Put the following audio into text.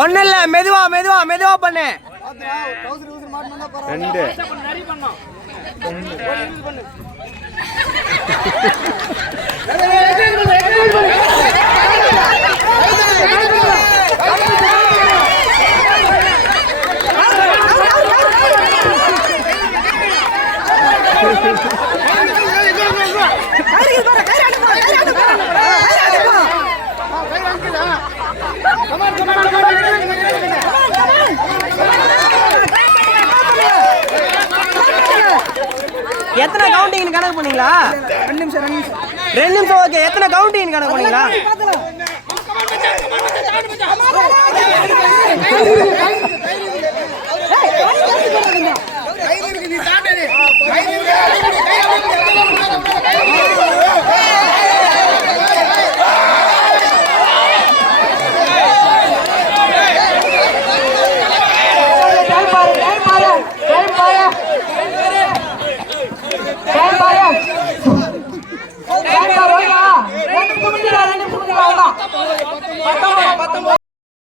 ஒண்ணு இல்ல, மெதுவா மெதுவா மெதுவா பண்ணு. 2 எத்தனை கவுண்டிங் கணக்கு பண்ணீங்களா? 2 நிமிஷம் ஓகே. எத்தனை கவுண்டிங் கணக்கு பண்ணீங்களா?